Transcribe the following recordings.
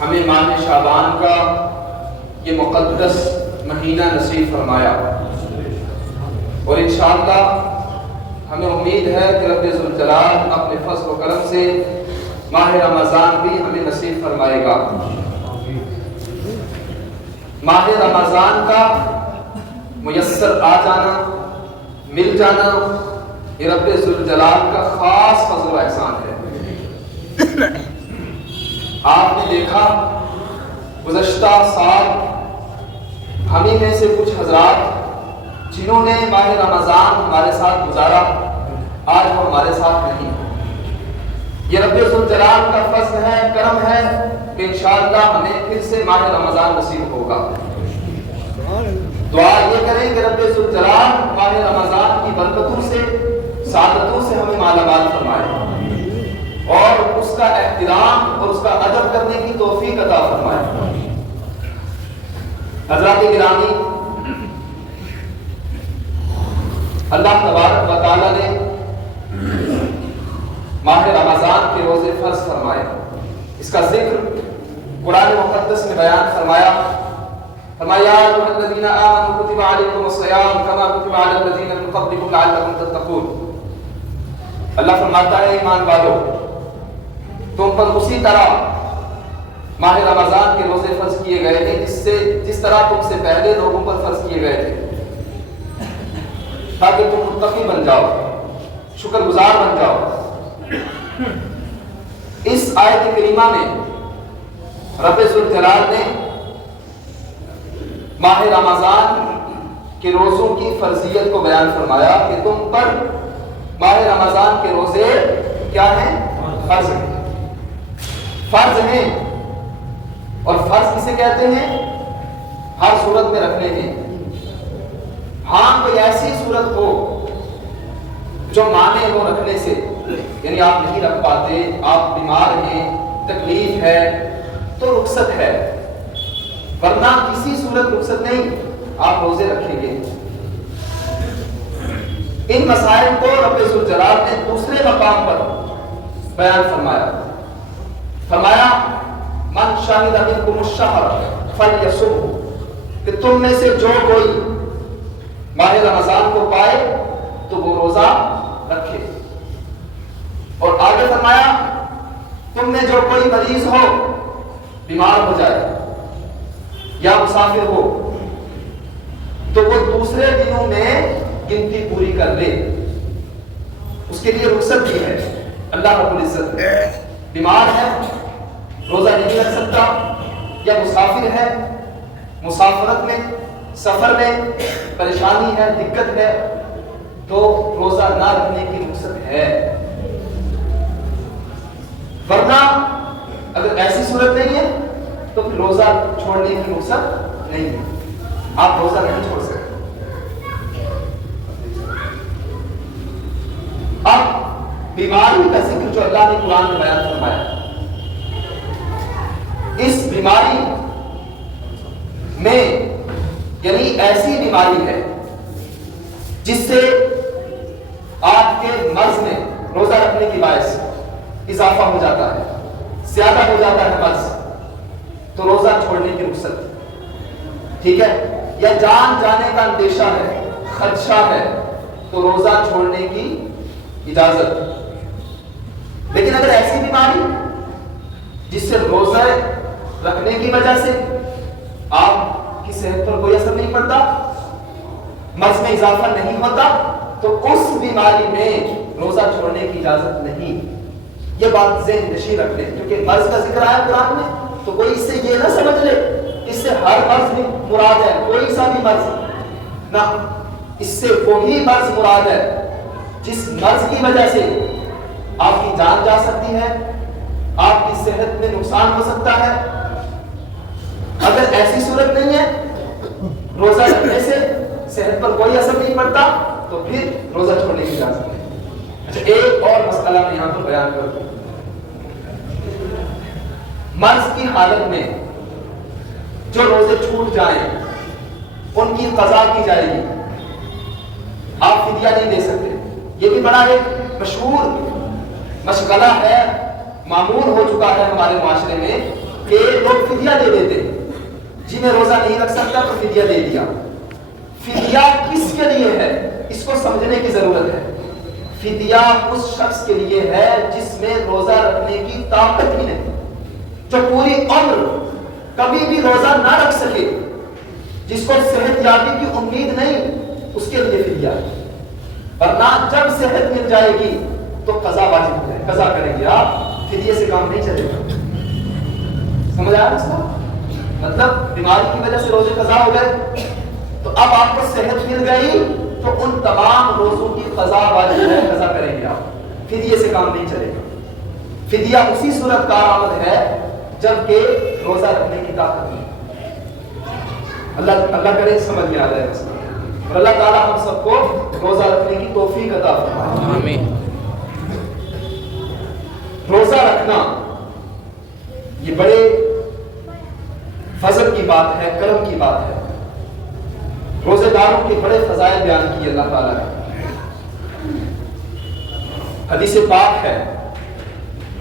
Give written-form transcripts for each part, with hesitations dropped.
ہمیں ماہ شعبان کا یہ مقدس مہینہ نصیب فرمایا، اور انشاءاللہ ہمیں امید ہے کہ رب ذوالجلال اپنے فضل و کرم سے ماہ رمضان بھی ہمیں نصیب فرمائے گا۔ ماہ رمضان کا میسر آ جانا، مل جانا، یہ رب ذوالجلال کا خاص فضل و احسان ہے۔ آپ نے دیکھا گزشتہ سال ہمیں میں سے کچھ حضرات جنہوں نے ماہ رمضان ہمارے ساتھ گزارا، آج وہ ہمارے ساتھ نہیں۔ یہ رب ذوالجلال کا فضل ہے، کرم ہے کہ انشاءاللہ ہمیں پھر سے ماہ رمضان نصیب ہوگا۔ دعا یہ کریں کہ رب ذوالجلال ماہ رمضان کی برکتوں سے، سعادتوں سے ہمیں مالا مال فرمائے، اور اس کا احترام اور اس کا ادب کرنے کی توفیق عطا فرمائے۔ حضرات گرامی، اللہ تبارک و تعالیٰ نے ماہ رمضان کے روزے فرض فرمائے، اس کا ذکر قرآن مقدس میں بیان فرمایا۔ فرمایا ایھا الذین آمنوا کتب علیکم الصیام کما کتب علی الذین من قبلکم لعلکم تتقون۔ اللہ فرماتا ہے ایمان والو، تم پر اسی طرح ماہ رمضان کے روزے فرض کیے گئے ہیں جس طرح تم سے پہلے لوگوں پر فرض کیے گئے تھے، تاکہ تم متقی بن جاؤ، شکر گزار بن جاؤ۔ اس آیت کریمہ میں رب ذوالجلال نے ماہ رمضان کے روزوں کی فرضیت کو بیان فرمایا کہ تم پر ماہ رمضان کے روزے کیا ہیں؟ فرض ہیں، فرض ہیں۔ اور فرض کسے کہتے ہیں؟ ہر صورت میں رکھنے ہیں۔ ہاں کوئی ایسی صورت ہو جو مانے ہو رکھنے سے، یعنی آپ نہیں رکھ پاتے، آپ بیمار ہیں، تکلیف ہے، تو رخصت ہے، ورنہ کسی صورت رخصت نہیں، آپ روزے رکھیں گے۔ ان مسائل کو رب ذوالجلال نے دوسرے مقام پر بیان فرمایا۔ فرمایا من شہد منکم الشہر فلیصمہ، کہ تم میں سے جو کوئی ماہ رمضان کو پائے تو وہ روزہ رکھے۔ اور آگے فرمایا تم میں جو کوئی مریض ہو، بیمار ہو جائے یا مسافر ہو، تو وہ دوسرے دنوں میں گنتی پوری کر لے، اس کے لیے رخصت بھی ہے۔ اللہ رب العزت بیمار ہے، روزہ نہیں رکھ سکتا، یا مسافر ہے، مسافرت میں، سفر میں پریشانی ہے، دقت ہے، تو روزہ نہ رکھنے کی رخصت ہے۔ ورنہ اگر ایسی صورت نہیں ہے تو پھر روزہ چھوڑنے کی رخصت نہیں ہے، آپ روزہ نہیں چھوڑ سکتے۔ اب بیماری کا ذکر جو اللہ نے قرآن میں بیان فرمایا، اس بیماری میں یعنی ایسی بیماری ہے جس سے آپ کے مرض میں روزہ رکھنے کی باعث اضافہ ہو جاتا ہے، زیادہ ہو جاتا ہے مرض، تو روزہ چھوڑنے کی رخصت، ٹھیک ہے؟ یا جان جانے کا اندیشہ ہے، خدشہ ہے، تو روزہ چھوڑنے کی اجازت۔ لیکن اگر ایسی بیماری جس سے روزہ رکھنے کی وجہ سے آپ کی صحت پر کوئی اثر نہیں پڑتا، مرض میں اضافہ نہیں ہوتا، تو اس بیماری میں روزہ چھوڑنے کی اجازت نہیں۔ یہ بات ذہن نشین رکھ لیں، کیونکہ مرض کا ذکر آیا قرآن میں، تو کوئی اس سے یہ نہ سمجھ لے اس سے ہر مرض بھی مراد ہے، کوئی سا بھی مرض نہ، اس سے وہی مرض مراد ہے جس مرض کی وجہ سے آپ کی جان جا سکتی ہے، آپ کی صحت میں نقصان ہو سکتا ہے۔ اگر ایسی صورت نہیں ہے، روزہ رکھنے سے صحت پر کوئی اثر نہیں پڑتا، تو پھر روزہ چھوڑنے کی اجازت ہے۔ اچھا، ایک اور مسئلہ میں یہاں پر بیان کروں۔ مرض کی حالت میں جو روزے چھوٹ جائیں ان کی قضا کی جائے گی، آپ فدیہ نہیں دے سکتے۔ یہ بھی بڑا ایک مشہور مشغلہ ہے، معمول ہو چکا ہے ہمارے معاشرے میں کہ لوگ فدیہ دے دیتے ہیں، جی میں روزہ نہیں رکھ سکتا تو فدیہ دے دیا۔ فدیہ کس کے لیے ہے اس کو سمجھنے کی ضرورت ہے۔ فدیہ اس شخص کے لیے ہے جس میں روزہ رکھنے کی طاقت ہی نہیں، جو پوری عمر کبھی بھی روزہ نہ رکھ سکے، جس کو صحت یابی کی امید نہیں، اس کے لیے فدیہ ہے۔ ورنہ جب صحت مل جائے گی تو قضا واجب ہو جائے، قضا کریں گے آپ، فدیے سے کام نہیں چلے گا۔ سمجھ آیا اس کا مطلب؟ بیماری کی وجہ سے روزے قضا ہو گئے تو اب آپ کو صحت مل گئی تو ان تمام روزوں کی قضا واجب ہے، قضا کریں گے آپ، فدیے سے کام نہیں چلے گا۔ فدیہ اسی صورت کارآمد ہے جبکہ روزہ رکھنے کی طاقت نہیں۔ اللہ کرے سمجھ میں آ جائے اس اور اللہ تعالیٰ ہم سب کو روزہ رکھنے کی توفیق عطا فرمائے۔ آمین۔ روزہ رکھنا یہ بڑے فضل کی بات ہے، کرم کی بات ہے۔ روزے داروں کے بڑے فضائل بیان کیے اللہ تعالیٰ نے۔ حدیث پاک ہے،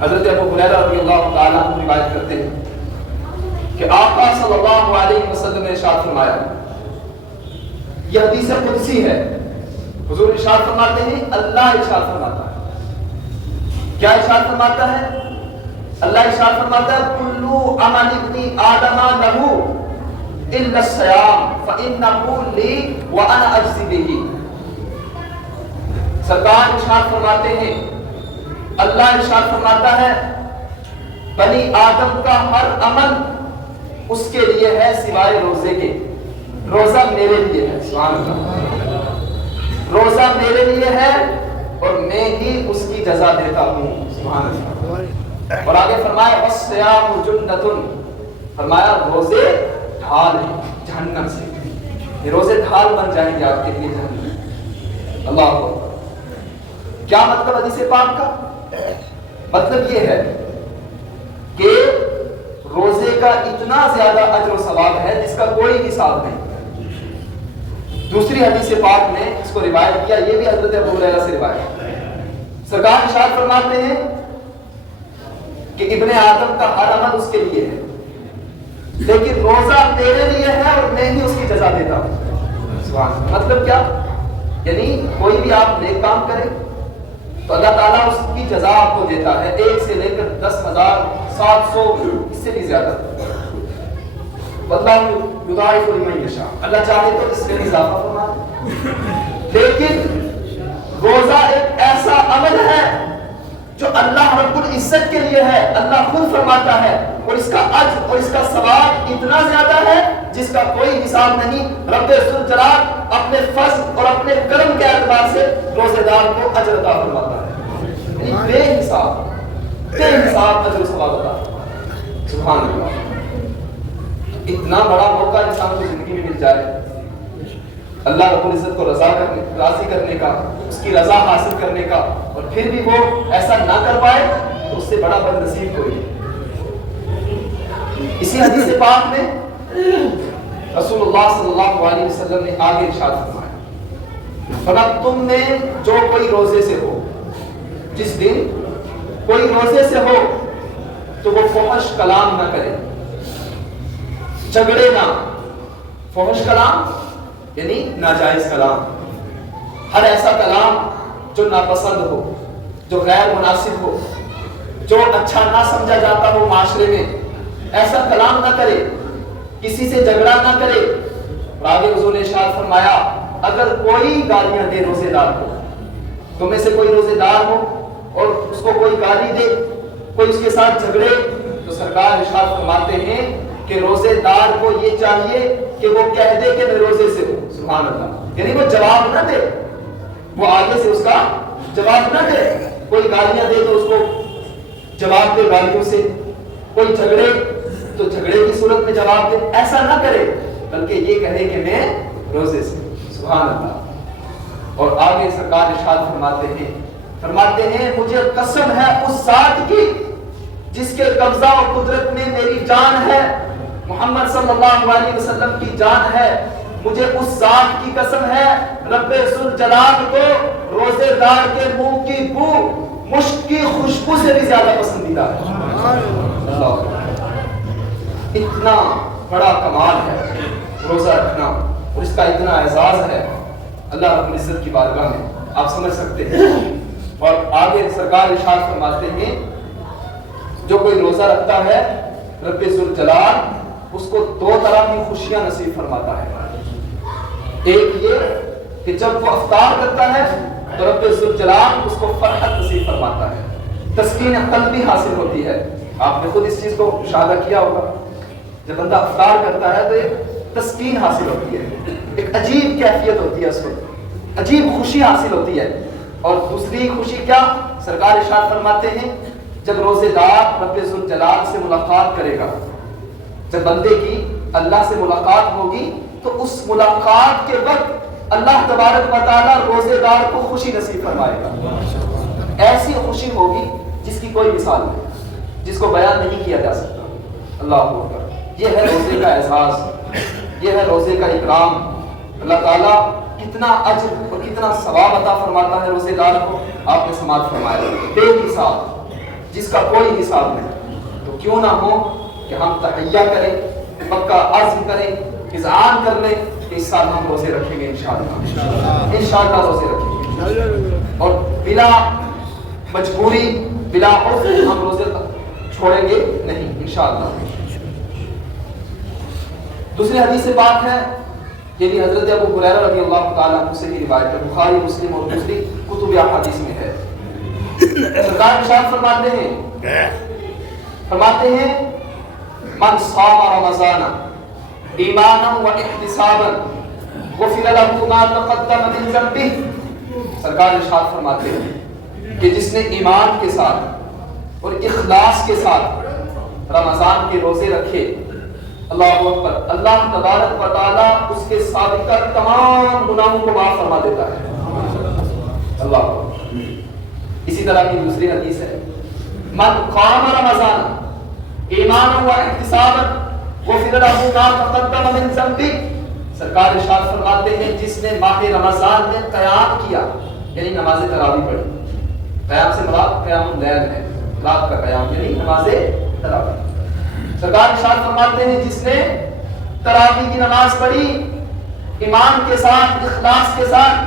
حضرت ابو ہریرہ رضی اللہ تعالیٰ عنہ روایت کرتے ہیں کہ آقا صلی اللہ علیہ وسلم نے ارشاد فرمایا، یہ حدیث قدسی ہے، حضور ارشاد فرماتے ہیں، اللہ ارشاد فرماتا ہے۔ کیا ارشاد فرماتا ہے؟ اللہ ارشاد فرماتا ہے، کلو عمل ابن آدم لہو الا الصیام فانہ لی وانا اجزی بہ۔ سرکار ارشاد فرماتے ہیں، اللہ ارشاد فرماتا ہے، بنی آدم کا ہر عمل اس کے لیے ہے سوائے روزے کے، روزہ میرے لیے ہے۔ سبحان اللہ، روزہ میرے لیے ہے اور میں ہی اس کی جزا دیتا ہوں۔ سبحان اللہ۔ اور آگے فرمایا والصیام جنۃ، فرمایا روزے ڈھال ہے جہنم سے، یہ روزے ڈھال بن جائیں گے آپ کے لیے جہنم۔ اللہ اکبر۔ کیا مطلب حدیث پاک کا؟ مطلب یہ ہے کہ روزے کا اتنا زیادہ اجر و ثواب ہے جس کا کوئی حساب نہیں۔ دوسری حدیث پاک نے اس کو روایت کیا، یہ بھی حضرت ابو ہریرہ سے روایت ہے۔ سرکار ارشاد فرماتے ہیں کہ ابن آدم کا ہر عمل اس کے لیے ہے، لیکن روزہ میرے لیے ہے اور میں ہی اس کی جزا دیتا ہوں۔ سبحان اللہ۔ مطلب کیا؟ یعنی کوئی بھی آپ نیک کام کرے تو اللہ تعالیٰ اس کی جزا آپ کو دیتا ہے، 1 سے لے کر 10,700 اس سے بھی زیادہ۔ اللہ یضاعف لمن یشاء، اللہ چاہے تو اس میں اضافہ فرمائے۔ لیکن روزہ ایک ایسا عمل ہے جو اللہ رب العزت کے لیے ہے، اللہ خود فرماتا ہے، اور اس کا اجر اور اس کا ثواب اتنا زیادہ ہے جس کا کوئی حساب نہیں۔ رب ذوالجلال اپنے فضل اور اپنے کرم کے اعتبار سے روزے دار کو اجر عطا فرماتا ہے، یعنی بے حساب اجر و ثواب عطا۔ سبحان اللہ۔ اتنا بڑا موقع انسان کو زندگی میں مل جائے اللہ رب العزت کو راضی کرنے کا، اس کی رضا حاصل کرنے کا، اور پھر بھی وہ ایسا نہ کر پائے تو اس سے بڑا بد نصیب کوئی ہے۔ اسی حدیث پاک میں رسول اللہ صلی اللہ علیہ وسلم نے آگے ارشاد فرمایا، فرمایا تم میں جو کوئی روزے سے ہو، جس دن کوئی روزے سے ہو تو وہ فحش کلام نہ کرے، جھگڑے نہ۔ فحش کلام یعنی ناجائز کلام، ہر ایسا کلام جو ناپسند ہو، جو غیر مناسب ہو، جو اچھا نہ سمجھا جاتا ہو معاشرے میں، ایسا کلام نہ کرے، کسی سے جھگڑا نہ کرے۔ اور آگے حضور نے ارشاد فرمایا، اگر کوئی گالیاں دے روزے دار کو، تم میں سے کوئی روزے دار ہو اور اس کو کوئی گالی دے، کوئی اس کے ساتھ جھگڑے، تو سرکار ارشاد فرماتے ہیں کہ روزے دار کو یہ چاہیے کہ وہ کہہ دے کہ میں روزے سے ہوں۔ سبحان اللہ۔ یعنی وہ جواب نہ دے، وہ آگے سے اس کا جواب نہ دے، کوئی گالیاں دے تو اس کو جواب دے گالیوں سے، کوئی جھگڑے تو جھگڑے کی صورت میں جواب دے، ایسا نہ کرے، بلکہ یہ کہے کہ میں روزے سے۔ سبحان اللہ۔ اور آگے سرکار ارشاد فرماتے ہیں مجھے قسم ہے اس ذات کی جس کے قبضہ اور قدرت میں میری جان ہے، محمد صلی اللہ علیہ وسلم کی جان ہے، مجھے اس ذات کی قسم ہے، رب ذوالجلال کو روزے دار کے منہ کی بو مشک کی خوشبو سے بھی زیادہ پسندیدہ ہے۔ اتنا بڑا کمال ہے روزہ رکھنا اور اس کا اتنا اعزاز ہے اللہ رب العزت کی بارگاہ میں، آپ سمجھ سکتے ہیں۔ اور آگے سرکار ارشاد فرماتے ہیں جو کوئی روزہ رکھتا ہے رب ذوالجلال اس کو دو طرح کی خوشیاں نصیب فرماتا ہے۔ ایک یہ کہ جب وہ افطار کرتا ہے تو رب ذوالجلال اس کو فرحت نصیب فرماتا ہے، تسکین قلبی حاصل ہوتی ہے۔ آپ نے خود اس چیز کو مشاہدہ کیا ہوگا، جب بندہ افطار کرتا ہے تو ایک تسکین حاصل ہوتی ہے، ایک عجیب کیفیت ہوتی ہے، اس وقت عجیب خوشی حاصل ہوتی ہے۔ اور دوسری خوشی کیا؟ سرکار ارشاد فرماتے ہیں جب روزے دار رب ذوالجلال سے ملاقات کرے گا، جب بندے کی اللہ سے ملاقات ہوگی تو اس ملاقات کے وقت اللہ تبارک و تعالیٰ روزے دار کو خوشی نصیب فرمائے گا۔ ایسی خوشی ہوگی جس کی کوئی مثال نہیں، جس کو بیان نہیں کیا جا سکتا۔ اللہ اکبر، یہ ہے روزے کا اعزاز، یہ ہے روزے کا اکرام۔ اللہ تعالیٰ کتنا اجر اور کتنا ثواب عطا فرماتا ہے روزے دار کو، آپ نے سماعت فرمایا، بے حساب، جس کا کوئی حساب نہیں۔ تو کیوں نہ ہو کہ ہم تحیہ کریں، پکا عزم کریں، اذعان کر لیں کہ اس سال ہم روزے رکھیں گے انشاءاللہ، انشاءاللہ روزے رکھیں گے، اور بلا مجبوری بلا عذر ہم روزے چھوڑیں گے نہیں انشاءاللہ۔ دوسری حدیث سے بات ہے، یہ بھی حضرت ابو ہریرہ رضی اللہ تعالیٰ عنہ سے بھی روایت ہے، بخاری مسلم اور دوسری کتب احادیث میں ہے۔ سرکار ارشاد فرماتے ہیں من صام رمضان ایمانا و احتسابا غفر له ما تقدم من ذنبه۔ سرکار ارشاد فرماتے ہیں کہ جس نے ایمان کے ساتھ اور اخلاص کے ساتھ رمضان کے روزے رکھے، اللہ اکبر، اللہ تبارک و تعالیٰ اس کے سابقہ تمام گناہوں کو معاف فرما دیتا ہے۔ اللہ اکبر۔ اسی طرح کی دوسری حدیث ہے من قام رمضان ایمانا و احتسابا غفر له ما تقدم من ذنبه۔ سرکار ارشاد فرماتے ہیں جس نے ماہ رمضان میں قیام کیا، یعنی نماز تراویح پڑھی، قیام سے مراد قیام اللیل ہے، رات کا قیام یعنی نماز تراویح۔ سرکار ارشاد فرماتے ہیں جس نے تراویح کی نماز پڑھی ایمان کے ساتھ، اخلاص کے ساتھ،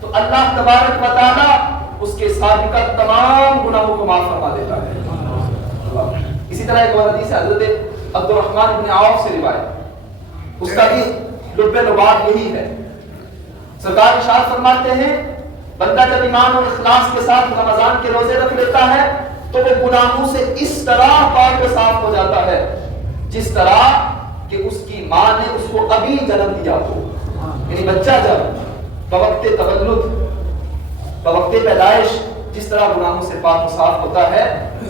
تو اللہ تبارک و تعالیٰ اس کے سابقہ تمام گناہوں کو معاف فرما دیتا ہے۔ اسی طرح ایک اور حدیث ہے حضرت عبد الرحمن بن عوف سے روایت، اس کا بھی لب لباب یہی ہے۔ سرکار ارشاد فرماتے ہیں بندہ جب ایمان اور اخلاص کے ساتھ رمضان کے روزے رکھ لیتا ہے تو وہ گناہوں سے اس طرح پاک و صاف ہو جاتا ہے جس طرح کہ اس کی ماں نے اس کو ابھی جنم دیا ہو، یعنی بچہ جب بوقت تولد، بوقت پیدائش جس طرح گناہوں سے پاک و صاف ہوتا ہے،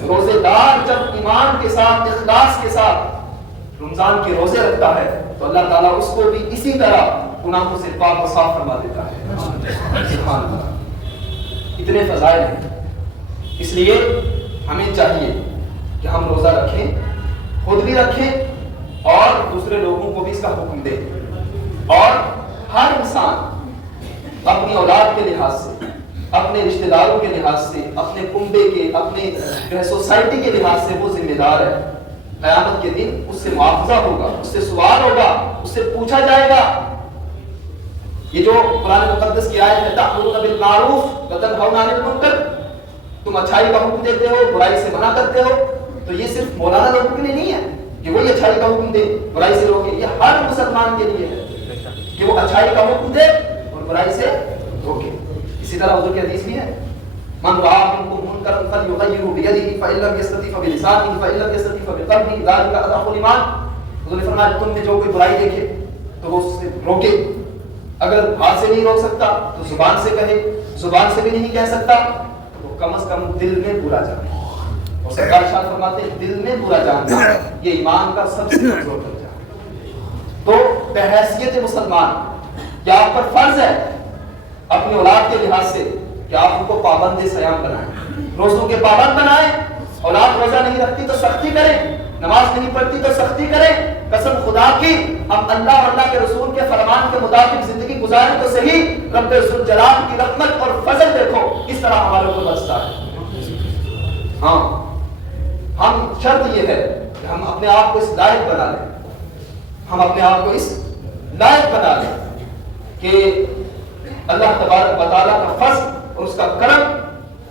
روزے دار جب ایمان کے ساتھ، اخلاص کے ساتھ رمضان کے روزے رکھتا ہے تو اللہ تعالیٰ اس کو بھی اسی طرح گناہوں سے پاک و صاف فرما دیتا ہے۔ سبحان اللہ، اتنے فضائل ہیں۔ اس لیے ہمیں چاہیے کہ ہم روزہ رکھیں، خود بھی رکھیں اور دوسرے لوگوں کو بھی اس کا حکم دیں، اور ہر انسان اپنی اولاد کے لحاظ سے، اپنے رشتہ داروں کے لحاظ سے، اپنے کنبے کے، اپنے سوسائٹی کے لحاظ سے وہ ذمہ دار ہے۔ قیامت کے دن اس سے معاوضہ ہوگا، اس سے سوال ہوگا، اس سے پوچھا جائے گا۔ یہ جو قرآن مقدس کی آیت ہے تأمرون بالمعروف وتنہون عن المنکر، تم اچھائی کا حکم دیتے ہو، برائی سے منع کرتے ہو، تو یہ صرف مولانا لوگوں کے لیے نہیں ہے کہ وہی اچھائی کا حکم دے، برائی سے روکے، یہ ہر مسلمان کے لیے ہے کہ وہ اچھائی کا حکم دے اور برائی سے روکے۔ اسی طرح حضور کی حدیث بھی ہے من رأى منكم منكرا فليغيره بيده فإن لم يستطع فبلسانه فإن لم يستطع فبقلبه ذلك أضعف الإيمان۔ حضور نے فرمایا تم نے جو کوئی برائی دیکھے تو وہ اس سے روکے، اگر ہاتھ سے نہیں روک سکتا تو زبان سے کہے، زبان سے بھی نہیں کہہ سکتا تو کم از کم دل میں برا جانے، اور سرکار ارشاد فرماتے ہیں دل میں برا جاننا یہ ایمان کا سب سے کمزور درجہ ہے۔ تو بحیثیت مسلمان کیا آپ پر فرض ہے اپنی اولاد کے لحاظ سے کہ آپ ان کو پابند صیام بنائیں، روزوں کے پابند بنائیں۔ اولاد روزہ نہیں رکھتی تو سختی کریں، نماز نہیں پڑھتی تو سختی کریں، قسم خدا کی ہم اللہ اور اللہ کے رسول کے فرمان کے مطابق زندگی گزاریں تو صحیح، رب ذوالجلال کی رحمت اور فضل دیکھو کس طرح ہمارے اوپر برستا ہے۔ ہاں، ہم شرط یہ ہے کہ ہم اپنے آپ کو اس لائق بنا لیں، ہم اپنے آپ کو اس لائق بنا لیں کہ اللہ تبارک و تعالیٰ کا فضل اور اس کا کرم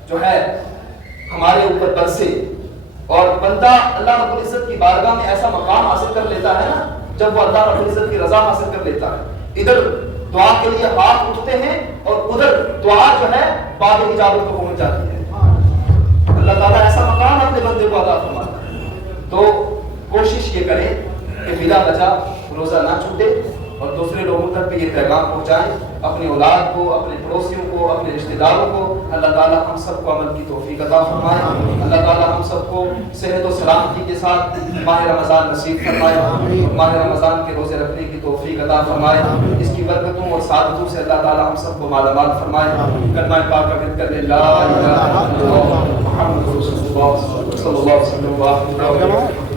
جو ہے ہمارے اوپر برسے. اور بندہ اللہ رب العزت کی بارگاہ میں ایسا مقام حاصل کر لیتا ہے نا جب وہ اللہ رب العزت کی رضا حاصل کر لیتا ہے. ادھر دعا کے لیے ہاتھ اٹھتے ہیں اور ادھر دعا جو ہے باب اجابت کو پہنچ جاتی ہے. اللہ تعالیٰ ایسا مقام اپنے بندے کو عطا فرماتا ہے. تو کوشش یہ کریں کہ بلا وجہ روزہ نہ چھوٹے اور دوسرے لوگوں تک بھی یہ پیغام پہنچائیں، اپنی اولاد کو، اپنے پڑوسیوں کو، اپنے رشتہ داروں کو. اللہ تعالیٰ ہم سب کو عمل کی توفیق عطا فرمائے. اللہ تعالیٰ ہم سب کو صحت و سلامتی کے ساتھ ماہ رمضان نصیب فرمائے، ماہ رمضان کے روزے رکھنے کی توفیق عطا فرمائے. اس کی برکتوں اور سعادتوں سے اللہ تعالیٰ ہم سب کو مالا مال فرمائے. کلمہ پاک کا ذکر کرنے لا الہ الا اللہ محمد رسول اللہ صلی اللہ علیہ وسلم.